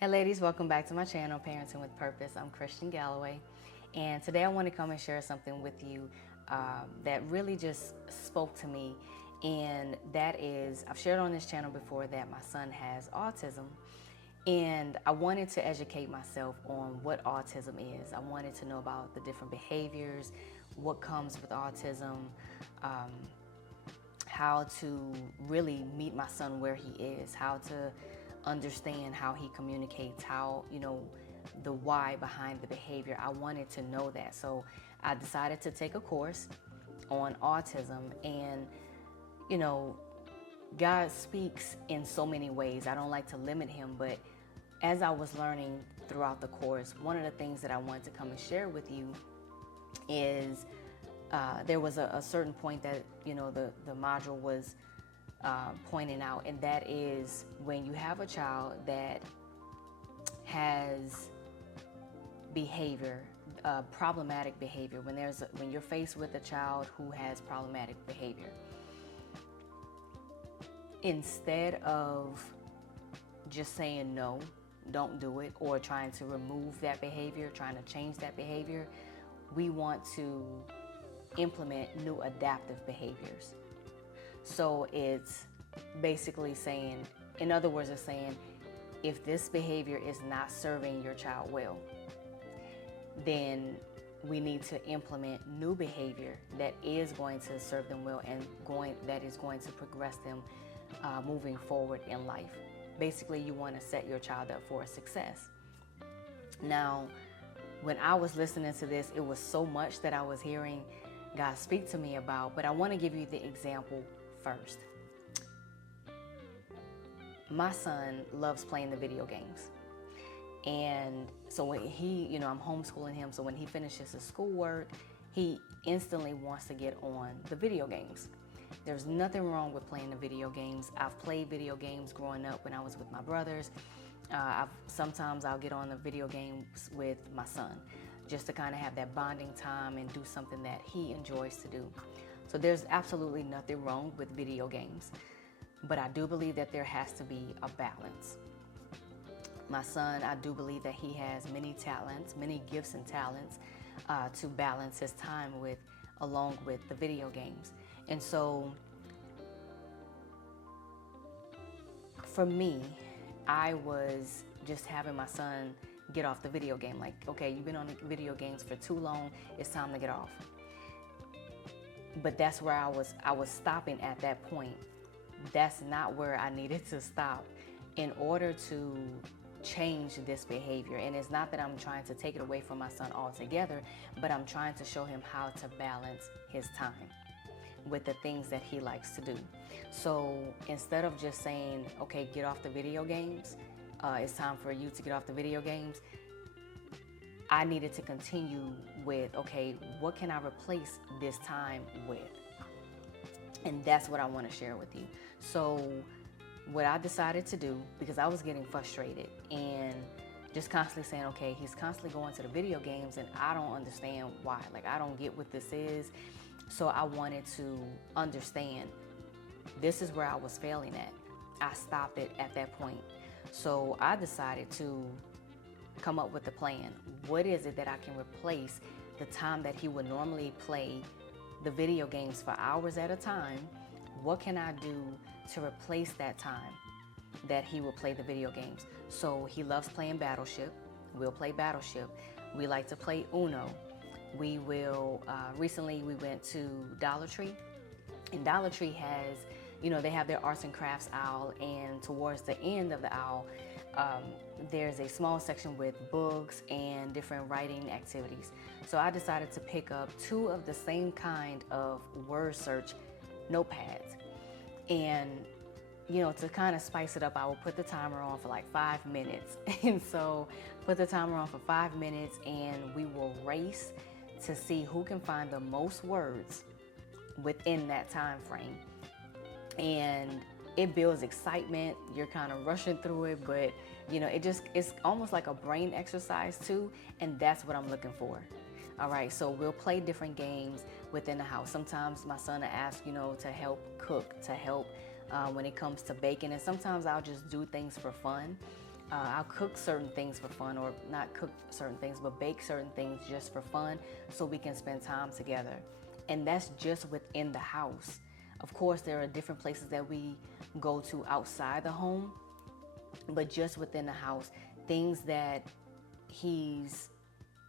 Hey ladies, welcome back to my channel, Parenting with Purpose. I'm Christian Galloway, and today I want to come and share something with you that really just spoke to me, and that is, I've shared on this channel before that my son has autism, and I wanted to educate myself on what autism is. I wanted to know about the different behaviors, what comes with autism, how to really meet my son where he is, how to understand how he communicates, how, the why behind the behavior. I wanted to know that. So I decided to take a course on autism, and, you know, God speaks in so many ways. I don't like to limit him, but as I was learning throughout the course, one of the things that I wanted to come and share with you is there was a certain point that, the module was pointing out, and that is when you have a child that has behavior, problematic behavior, when you're faced with a child who has problematic behavior, instead of just saying no, don't do it, or trying to remove that behavior, trying to change that behavior, we want to implement new adaptive behaviors. So it's basically saying, in other words, it's saying, if this behavior is not serving your child well, then we need to implement new behavior that is going to serve them well and that is going to progress them moving forward in life. Basically, you want to set your child up for success. Now, when I was listening to this, it was so much that I was hearing God speak to me about, but I want to give you the example first. My son loves playing the video games. And so when I'm homeschooling him, so when he finishes his schoolwork, he instantly wants to get on the video games. There's nothing wrong with playing the video games. I've played video games growing up when I was with my brothers. Sometimes I'll get on the video games with my son just to kind of have that bonding time and do something that he enjoys to do. So there's absolutely nothing wrong with video games, but I do believe that there has to be a balance. My son, I do believe that he has many talents, many gifts and talents to balance his time with, along with the video games. And so for me, I was just having my son get off the video game. Like, okay, you've been on the video games for too long, it's time to get off. But that's where I was stopping at that point. That's not where I needed to stop in order to change this behavior. And it's not that I'm trying to take it away from my son altogether, but I'm trying to show him how to balance his time with the things that he likes to do. So instead of just saying, okay, get off the video games, it's time for you to get off the video games, I needed to continue with, okay, what can I replace this time with? And that's what I want to share with you. So what I decided to do, because I was getting frustrated and just constantly saying, okay, he's constantly going to the video games and I don't understand why. Like, I don't get what this is. So I wanted to understand, this is where I was failing at. I stopped it at that point. So I decided to come up with a plan. What is it that I can replace the time that he would normally play the video games for hours at a time? What can I do to replace that time that he will play the video games? So he loves playing Battleship. We'll play Battleship. We like to play Uno. We will, recently we went to Dollar Tree, and Dollar Tree has, they have their arts and crafts aisle, and towards the end of the aisle, there's a small section with books and different writing activities. So I decided to pick up 2 of the same kind of word search notepads. And, to kind of spice it up, I will put the timer on for like 5 minutes. And so put the timer on for 5 minutes, and we will race to see who can find the most words within that time frame. And it builds excitement. You're kind of rushing through it, but it's almost like a brain exercise too, and that's what I'm looking for. All right, so we'll play different games within the house. Sometimes my son will ask, to help cook, to help when it comes to baking, and sometimes I'll just do things for fun. I'll cook certain things for fun, or not cook certain things, but bake certain things just for fun so we can spend time together. And that's just within the house. Of course, there are different places that we go to outside the home, but just within the house, things that he's,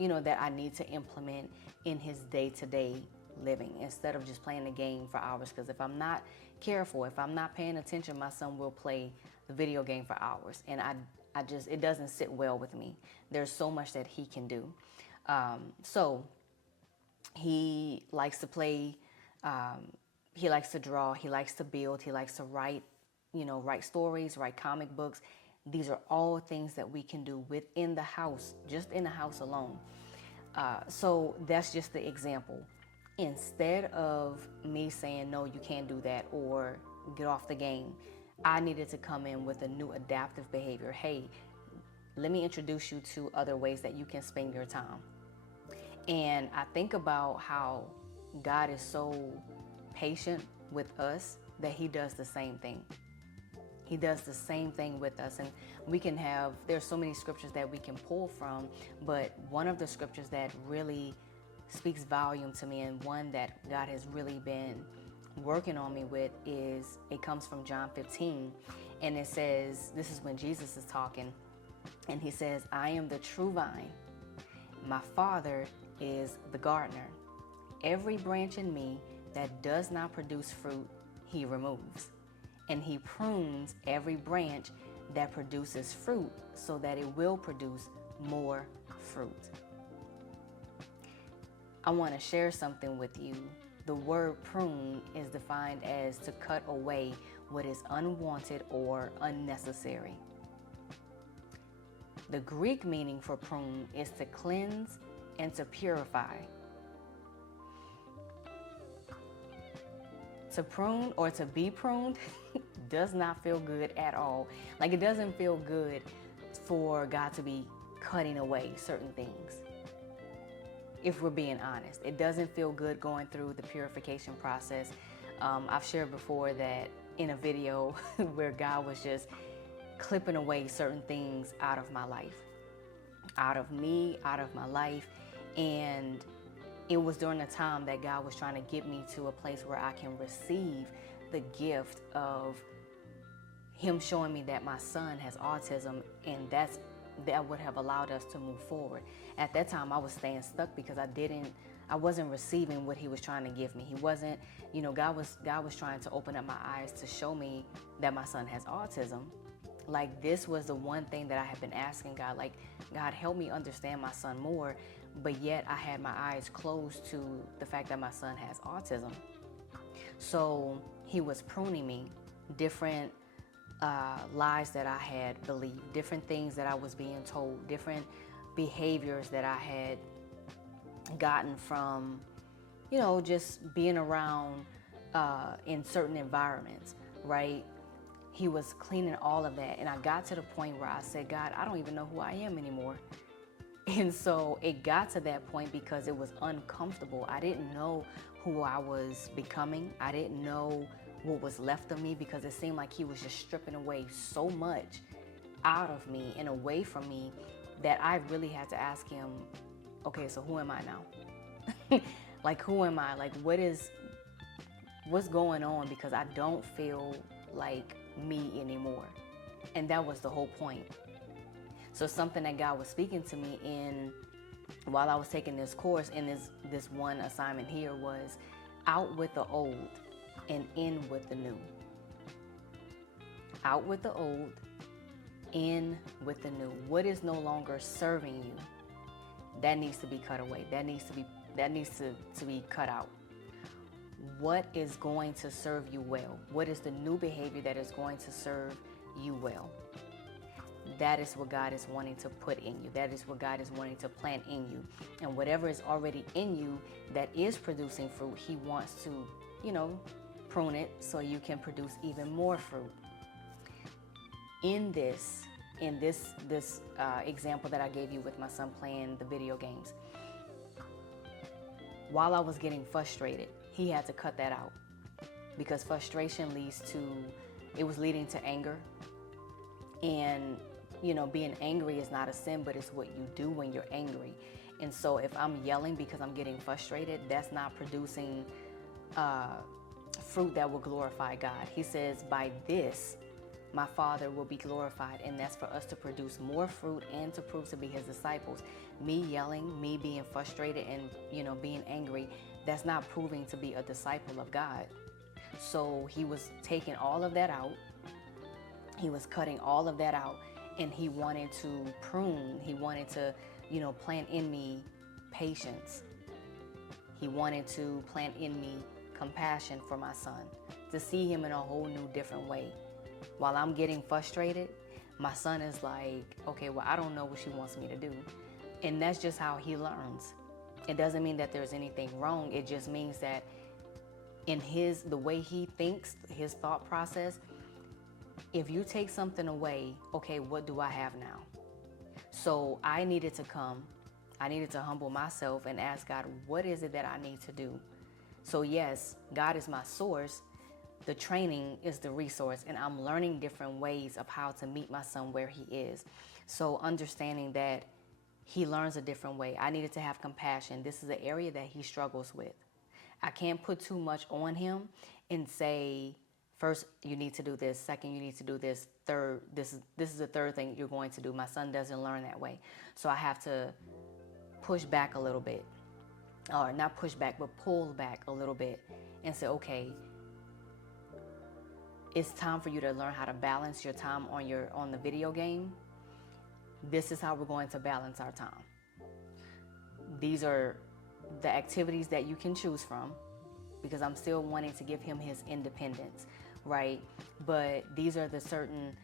that I need to implement in his day-to-day living instead of just playing the game for hours. Because if I'm not careful, if I'm not paying attention, my son will play the video game for hours. And it doesn't sit well with me. There's so much that he can do. So he likes to play, he likes to draw, he likes to build, he likes to write, write stories, write comic books. These are all things that we can do within the house, just in the house alone. So that's just the example. Instead of me saying, no, you can't do that, or get off the game, I needed to come in with a new adaptive behavior. Hey, let me introduce you to other ways that you can spend your time. And I think about how God is so patient with us that he does the same thing. He does the same thing with us. And there's so many scriptures that we can pull from, but one of the scriptures that really speaks volume to me, and one that God has really been working on me with, it comes from John 15. And it says, this is when Jesus is talking, and he says, I am the true vine. My Father is the gardener. Every branch in me that does not produce fruit, he removes. And he prunes every branch that produces fruit so that it will produce more fruit. I want to share something with you. The word prune is defined as to cut away what is unwanted or unnecessary. The Greek meaning for prune is to cleanse and to purify. To prune or to be pruned does not feel good at all. Like, it doesn't feel good for God to be cutting away certain things. If we're being honest, it doesn't feel good going through the purification process. I've shared before that in a video where God was just clipping away certain things out of my life, out of me, out of my life. And it was during a time that God was trying to get me to a place where I can receive the gift of him showing me that my son has autism, and that would have allowed us to move forward. At that time, I was staying stuck because I wasn't receiving what he was trying to give me. He wasn't, God was trying to open up my eyes to show me that my son has autism. Like, this was the one thing that I had been asking God, like, God, help me understand my son more. But yet I had my eyes closed to the fact that my son has autism. So he was pruning me, different lies that I had believed, different things that I was being told, different behaviors that I had gotten from, just being around in certain environments, right? He was cleaning all of that. And I got to the point where I said, God, I don't even know who I am anymore. And so it got to that point because it was uncomfortable. I didn't know who I was becoming. I didn't know what was left of me, because it seemed like he was just stripping away so much out of me and away from me that I really had to ask him, okay, so who am I now? Like, who am I? Like, what's going on? Because I don't feel like me anymore. And that was the whole point. So something that God was speaking to me in while I was taking this course, in this one assignment here, was out with the old and in with the new. Out with the old, in with the new. What is no longer serving you, that needs to be cut away. That needs to be cut out. What is going to serve you well? What is the new behavior that is going to serve you well? That is what God is wanting to put in you. That is what God is wanting to plant in you. And whatever is already in you that is producing fruit, he wants to, prune it so you can produce even more fruit. In this example that I gave you with my son playing the video games, while I was getting frustrated, he had to cut that out, because frustration was leading to anger. And being angry is not a sin, but it's what you do when you're angry. And so if I'm yelling because I'm getting frustrated, that's not producing fruit that will glorify God. He says, by this, my Father will be glorified. And that's for us to produce more fruit and to prove to be his disciples. Me yelling, me being frustrated and, being angry, that's not proving to be a disciple of God. So he was taking all of that out. He was cutting all of that out. And he wanted to prune. He wanted to, plant in me patience. He wanted to plant in me compassion for my son, to see him in a whole new different way. While I'm getting frustrated, my son is like, okay, well, I don't know what she wants me to do. And that's just how he learns. It doesn't mean that there's anything wrong. It just means that in the way he thinks, his thought process, if you take something away, okay, what do I have now? So I needed to humble myself and ask God, what is it that I need to do? So yes, God is my source. The training is the resource, and I'm learning different ways of how to meet my son where he is. So understanding that he learns a different way. I needed to have compassion. This is an area that he struggles with. I can't put too much on him and say, first, you need to do this. Second, you need to do this. Third, this is the third thing you're going to do. My son doesn't learn that way. So I have to push back a little bit. Or not push back, but pull back a little bit and say, okay, it's time for you to learn how to balance your time on the video game. This is how we're going to balance our time. These are the activities that you can choose from, because I'm still wanting to give him his independence, right? But these are the certain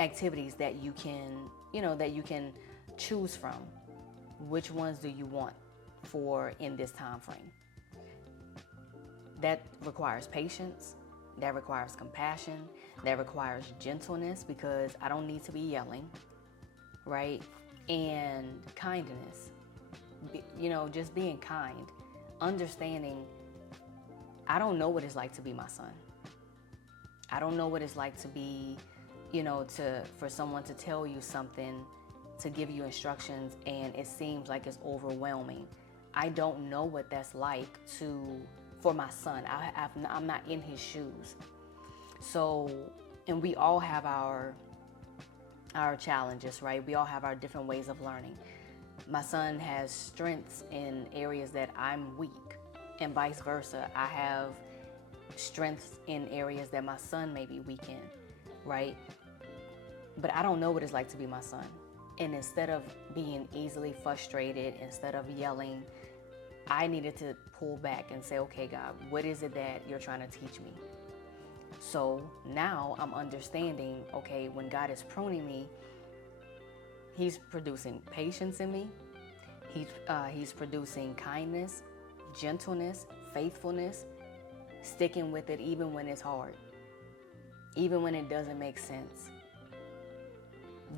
activities that you can choose from. Which ones do you want for in this time frame? That requires patience, that requires compassion, that requires gentleness, because I don't need to be yelling, right? And kindness, just being kind, understanding I don't know what it's like to be my son. I don't know what it's like to be, for someone to tell you something, to give you instructions, and it seems like it's overwhelming. I don't know what that's like for my son. I'm not in his shoes. So, and we all have our challenges, right? We all have our different ways of learning. My son has strengths in areas that I'm weak, and vice versa. I have strengths in areas that my son may be weak in, right? But I don't know what it's like to be my son. And instead of being easily frustrated, instead of yelling, I needed to pull back and say, okay, God, what is it that you're trying to teach me? So now I'm understanding, okay, when God is pruning me, he's producing patience in me. He's producing kindness, gentleness, faithfulness, sticking with it even when it's hard, even when it doesn't make sense.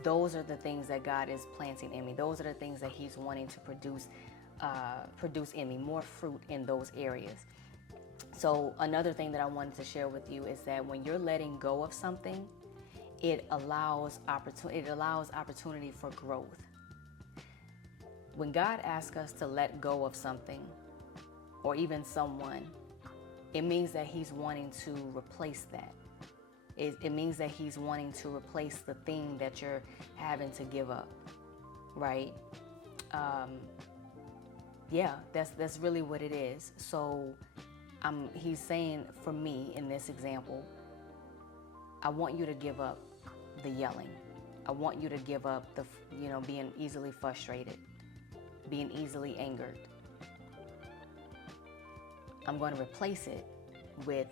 Those are the things that God is planting in me. Those are the things that he's wanting to produce in me, more fruit in those areas. So another thing that I wanted to share with you is that when you're letting go of something, it allows opportunity for growth. When God asks us to let go of something or even someone, it means that he's wanting to replace that. It means that he's wanting to replace the thing that you're having to give up, right? That's really what it is. So he's saying, for me in this example, I want you to give up the yelling. I want you to give up the being easily frustrated, being easily angered. I'm going to replace it with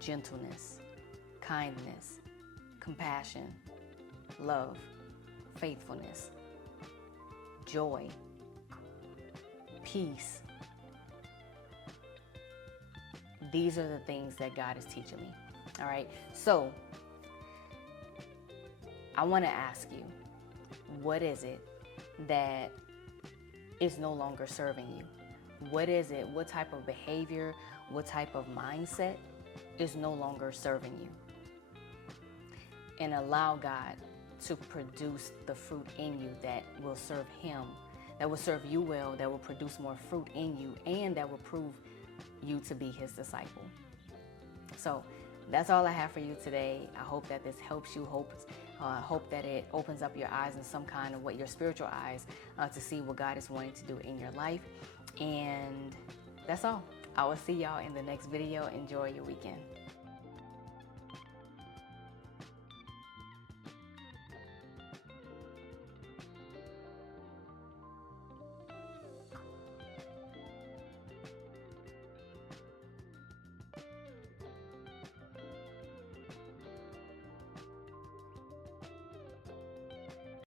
gentleness, kindness, compassion, love, faithfulness, joy, peace. These are the things that God is teaching me. All right. So I want to ask you, what is it that is no longer serving you? What is it? What type of behavior, what type of mindset is no longer serving you? and allow God to produce the fruit in you that will serve Him, that will serve you well, that will produce more fruit in you, and that will prove you to be His disciple. So that's all I have for you today. I hope that this helps you. Hope that it opens up your eyes in some kind of way, your spiritual eyes, to see what God is wanting to do in your life. And that's all. I will see y'all in the next video. Enjoy your weekend.